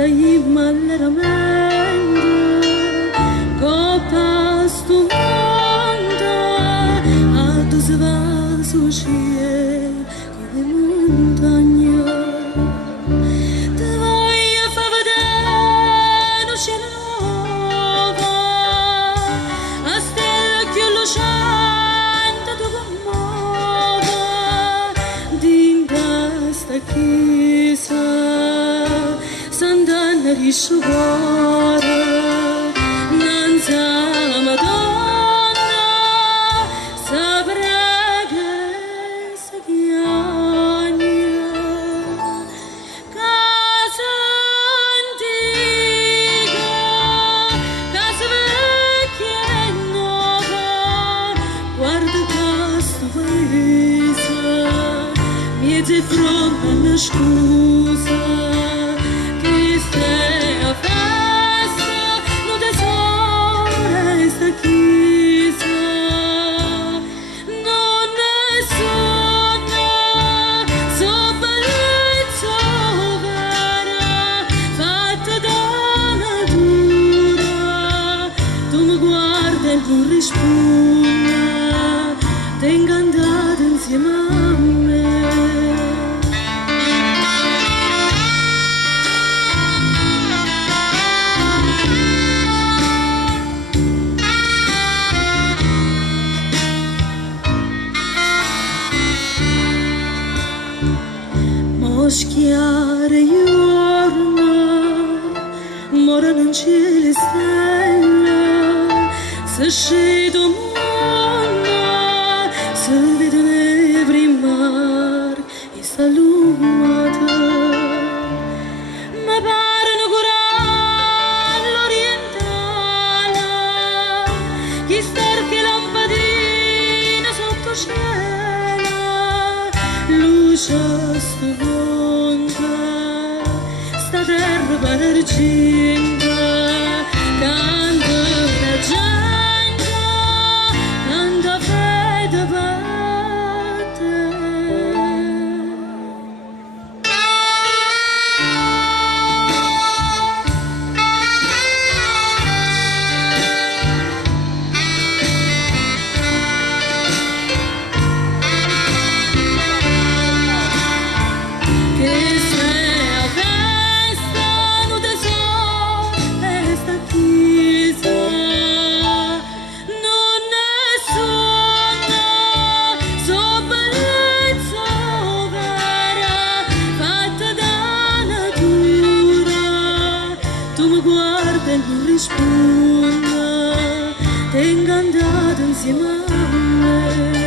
sei malleramente copa stumanda a tu svaso cielo come montagna te voglio far vedere un cielo nuovo a stella che lucente tu commuove di questa chiesa Sant'Anna di Sciugora Nanza Madonna saprà che si chiagna casa antica casa vecchia e nuova guarda questo paese mi di fronte alla scusa a festa non tesoro sta chiesa non nessuna so bellezza vera fatta da natura tu mi guardi e non rispondi tengo andato insieme a me Schiare giorno, morano in cielo stelle, se scedo mondo, se vedono primar e salumata. Ma parano curare l'orientale, chi sterche lampadine sotto cielo, luce sto sta terra palercinta canta la gente canta fede batte che sei festa non te so sta chiesa non nessuna so bellezza vera fatta da natura tu mi guardi e non rispondi tengo andato insieme a me